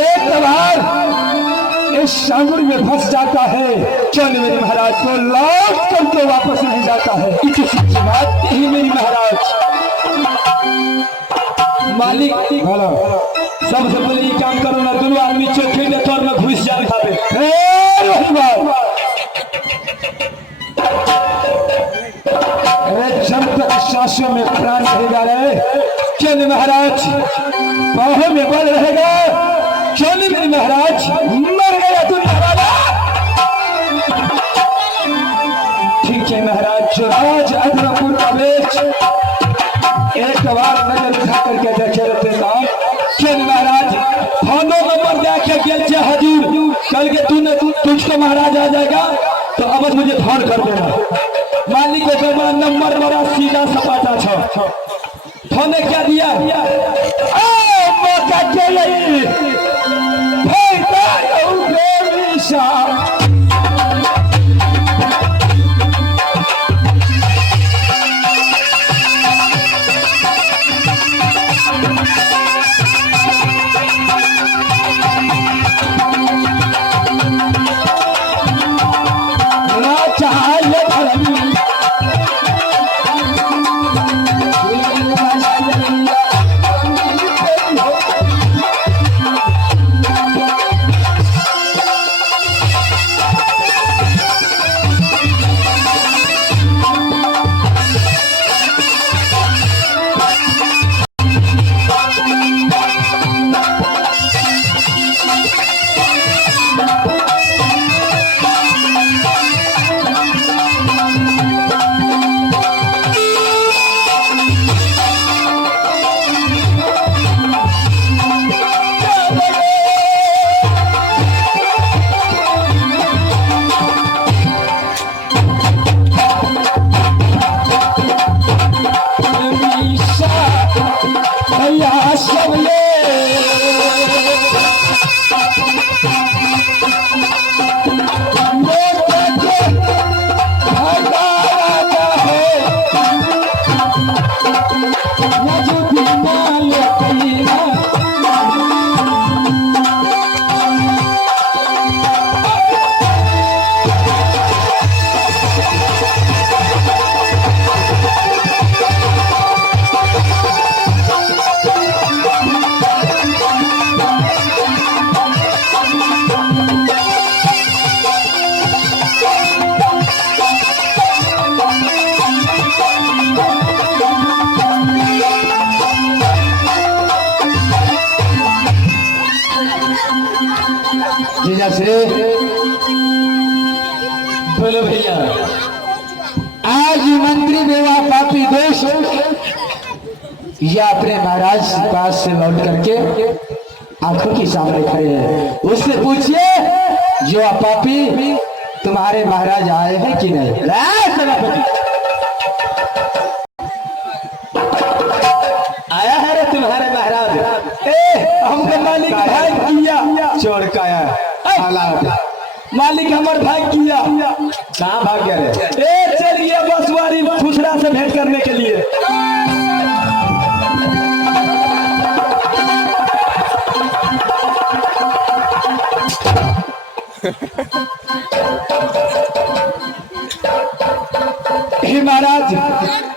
एक बार इस शांगुर में फंस जाता है, चल मेरे महाराज को लौट करके वापस नहीं जाता है। इतनी सच्ची बात ही मेरी महाराज। मालिक हेलो, सबसे पहले ये काम करो ना, दोनों आदमी चोखे के तौर में घुस जान खाते। वही बात, जब तक सांसों में प्राण रहेगा रे चल महाराज, बाहों में बल रहेगा चल मेरे महाराज, मर गया तू महाराजा। ठीक है महाराज, जो आज अदरपुर प्रवेश एक बार नजर उठा करके देखे रहते नाम चल महाराज, फोनों नंबर देखे गेल छे हजूर, कल के तूने तुझको महाराज आ जाएगा तो अब मुझे फोन कर देना। मालिक को बड़ा नंबर बड़ा सीधा सपाटा छो, फोने क्या दिया मौका के लिए बोलो भैया, आज मंत्री बेवा पापी दोष या अपने महाराज पास से लौट करके आंखों के सामने खड़े हैं, उससे पूछिए जो आप पापी तुम्हारे महाराज आए हैं कि नहीं। आया है रे तुम्हारे महाराज, हमको मालिक भाई किया चोर का मालिक हमार भाग किया, कहाँ भाग गया रे? चलिए बसवारी खुसरा से भेंट करने के लिए। हे महाराज,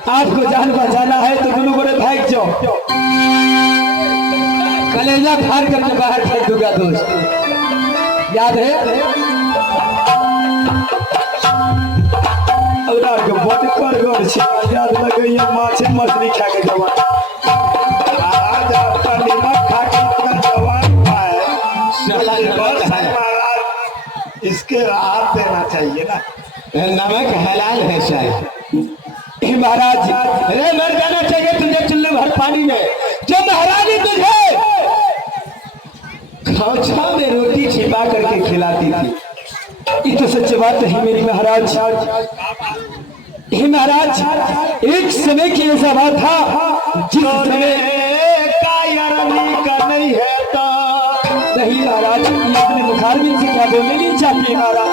आपको जान बचाना है तो दोनों बड़े भाग जाओ, कलेजा फाड़ करके बाहर फेंक दूंगा दोस्त, याद है? याद लगे माछे मछली खा के जवान, आज आपका नमक खा के इतना जवान हुआ है, इसके राहत देना चाहिए ना, नमक हलाल है शायद। महाराज अरे मर जाना चाहिए तुझे चुल्लू भर पानी में, जो महारानी तुझे खौछा में रोटी छिपा करके खिलाती थी। ये तो सच्ची बात है मेरी महाराज। महाराज एक समय की ऐसा बात था जिस समय का नहीं है तो नहीं महाराज, ये अपने बुखार में से क्या बोलने नहीं चाहती महाराज।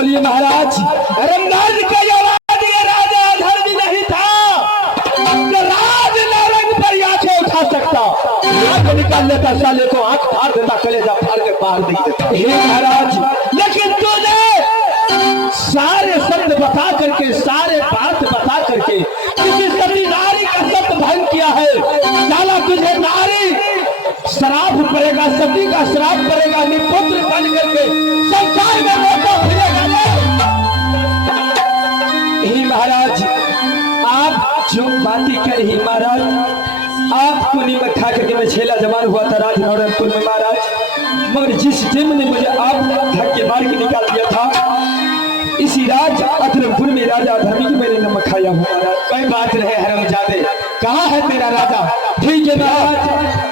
बोलिए महाराज। अरे मर्द का औलाद ये राजा अधर्मी नहीं था कि राज नारंग पर आंखें उठा सकता, आंख निकाल लेता, साले को आंख फाड़ देता, कलेजा फाड़ के बाहर देख देता। हे महाराज, लेकिन तूने सारे शब्द बता करके, सारे बात बता करके किसी सती नारी का शब्द भंग किया है। साला तुझे नारी श्राप पड़ेगा, सती का श्राप पड़ेगा, निपुत्र बन करके संसार में रोता फिरेगा। हे महाराज, आप जो बातें कर ही महाराज, आपको नीमक खा करके मैं छेला जवान हुआ था राजनौरनपुर में महाराज, मगर जिस जिम ने मुझे आप धक्के मार के निकाल दिया था, इसी राज अधर्मपुर में राजा अधर्मी की मैंने नमक खाया हूँ महाराज। कोई बात नहीं हरामजादे, कहाँ है तेरा राजा? ठीक है महाराज,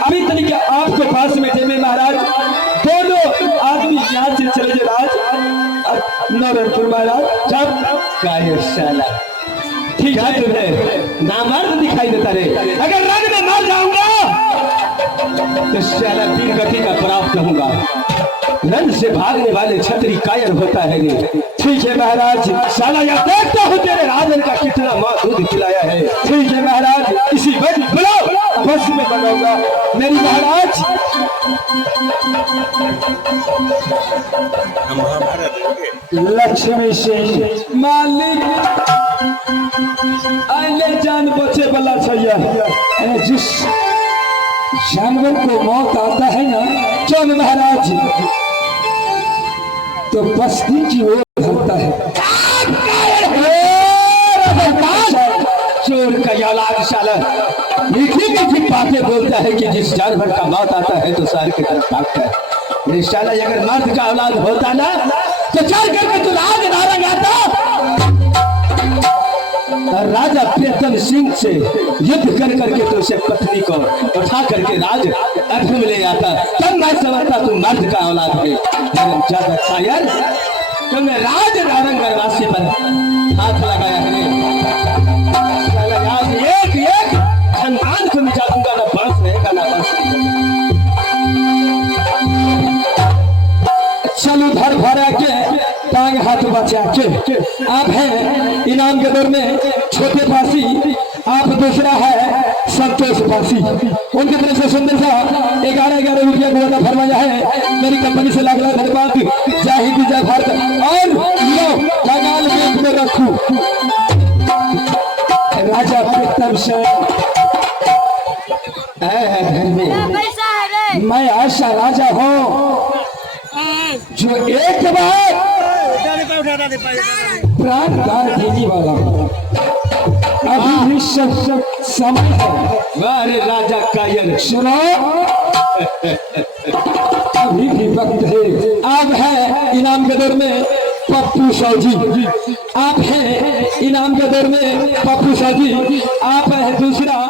अभी तरीके आपके पास में थे में महाराज, दोनों आदमी यहाँ से चले जो राज नौरनपुर महाराज। जब साला ठीक है, तुम्हें नामर्द दिखाई देता रे, अगर रंग में मर जाऊंगा तो साला वीर गति का प्राप्त कहूंगा। रंग से भागने वाले छतरी कायर होता है रे। ठीक है महाराज, साला यह देखता हूँ तेरे राजन का कितना माँ दूध खिलाया है। ठीक है महाराज, इसी बस बुलाओ, बस में बनाऊंगा मेरी महाराज। लक्ष्मी सिंह मालिक अले जान बचे वाला चाहिए। जिस जानवर को मौत आता है ना चौन महाराज, तो बस्ती की ओर होता है। चोर का औलाद साला मीठी मीठी बातें बोलता है कि जिस जानवर का मौत आता है तो सार की तरफ भागता है। साला अगर मर्द का औलाद होता ना तो चल करके तू लाग नारंग आता, राजा प्रियतम सिंह से युद्ध कर करके तो उसे पत्नी को उठा करके राज अर्थ में ले आता, तब मैं समझता तू मर्द का औलाद है। ज्यादा शायर तुमने राज नारंग गरवासी पर हाथ लगाया है। आज एक एक खानदान को मिटा दूंगा, ना बस रहेगा ना बस। चलो धर भरा के टांग हाथ बचा के, आप हैं इनाम के दौर में छोटे फांसी, आप दूसरा है संतोष फांसी। उनकी तरफ से सुंदर सा 11-11 रुपया गुवादा फरमाया है। मेरी कंपनी से लाख लाख धन्यवाद। जय हिंद जय भारत। और लो लगाल बेच में रखू राजा प्रियतम सिंह घर में मैं ऐसा राजा हूँ जो एक बार प्राण दान देने वाला। अभी भी समय है। अरे राजा कायर सुनो, अभी भी वक्त है। आप है इनाम के दौर में पप्पू सौजी, आप है इनाम के दौर में पप्पू सौजी, आप है दूसरा